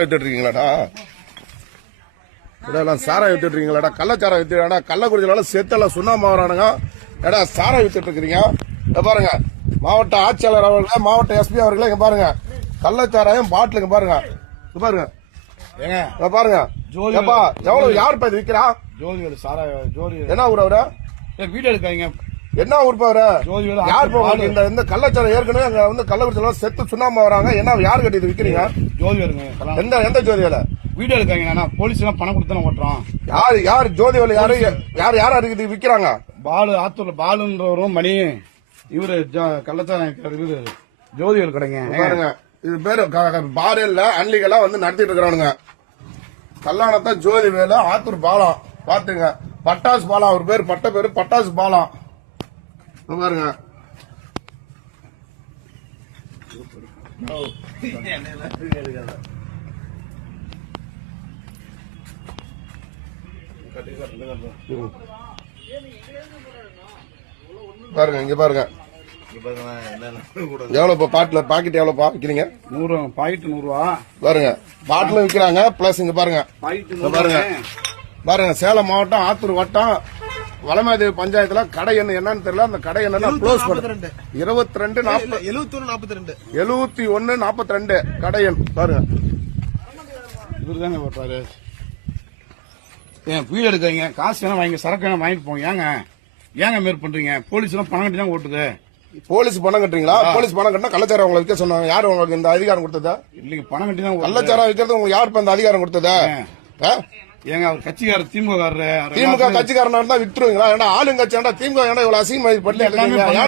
வித்துட்டு இருக்கீங்களாடா ஏடா எல்லாம் சாராயம் வித்துட்டு இருக்கீங்களாடா கள்ளச்சாராயம் வித்துடா கள்ளக்குறிச்சினால செத்தெல்லாம் சுண்ணாம வரானுங்க ஏடா சாராயம் வித்துட்டு இருக்கிறீங்க இங்க பாருங்க மாவட்ட ஆட்சியாளர் அவர்களே மாவட்ட எஸ்பி அவர்களே இங்க பாருங்க. கள்ளச்சாராயம் பாட்டில் இங்க பாருங்க. இங்க பாருங்க. ஏங்க? பாருங்க. ஜோதி- ஏப்பா எவ்வளவு யார் இது விக்கிறா? ஜோதிகள் சாரா ஜோதி என்ன ஊர் அவரு? ஏ வீடியோ எடுக்காதீங்க. என்ன ஊர் ஜோதிவேலு யார் இந்த இந்த கள்ளச்சாரம் ஏற்கனவே அங்க வந்து கள்ளக்குறிச்சியில செத்து சுண்ணாம வராங்க என்ன யார் கட்டி இது விக்கிறீங்க? ஜோதி இப்பெல்லாம். எந்த எந்த ஜோதியில வீடியோ எடுக்காதீங்க நான் போலீஸ் எல்லாம் பணம் கொடுத்து தானே ஓட்டுறோம். யார் யார் ஜோதிவல யாரு யார் யார் அதுக்கு இது விக்கிறாங்க. பாலு ஆத்தூர்ல பாலுன்றவரும் மணி. இவரு விக்கிறது இவரு. ஜோதிகள் கடைங்க. இது பேரு பார் இல்ல அன்லிகலா வந்து நடத்திட்டு இருக்கிறானுங்க. கல்லாணத்தை ஜோதி வேலு ஆத்தூர் பாலம் பாத்துங்க பட்டாசு பாலம் அவர் பேர் பட்ட பேரு பட்டாசு பாலம் பாருங்க. பாருங்க இங்க பாருங்க. எவ்வளவு இப்ப பாட்டில பாக்கெட் எவ்வளவு விக்கிறீங்க? நூறு பாக்கெட் நூறு ரூபா பாருங்க பாட்டிலும் விக்கிறாங்க பிளஸ் இங்க பாருங்க. பாருங்க. பாருங்க சேலம் மாவட்டம் ஆத்தூர் வட்டம் வளமாதேவி பஞ்சாயத்துல கடை என்ன என்னன்னு தெரியல. அந்த கடை என்னன்னா க்ளோஸ் பண்ண இருபத்தி ரெண்டு. நாற்பது எழுபத்தொன்னு நாற்பத்தி ரெண்டு எழுபத்தி ஒன்னு நாற்பத்தி ரெண்டு. கடை எண். பாருங்க. இவரு தாங்க ஏன் வீடியோ எடுக்காதீங்க. காசு வேணா வாங்கி சரக்கு வேணா வாங்கிட்டு போங்க. ஏங்க? ஏங்க மாரி பண்றீங்க? போலீஸ் எல்லாம் பணம் கட்டி தான் ஓட்டுது. போலீஸ் பணம் கட்டுறீங்களா? போலீஸ் பணம் கட்டினா கள்ளச்சாரம் உங்களை விற்க சொன்னாங்க. யார் உங்களுக்கு இந்த அதிகாரம் கொடுத்ததா? இல்லைங்க பணம் கட்டி தான் கள்ளச்சாரம் விற்கிறது உங்களுக்கு யார் இப்ப இந்த அதிகாரம் கொடுத்ததா? ஏங்க அவர் கட்சிக்காரர் திமுக திமுக கட்சிக்காரனா இருந்தா வித்துருவீங்களா ஏன்னா ஆளுங்கட்சி ஏன்டா? திமுக ஏன்டா இவ்வளவு அசிங்கமா எல்லாமே பண்ணி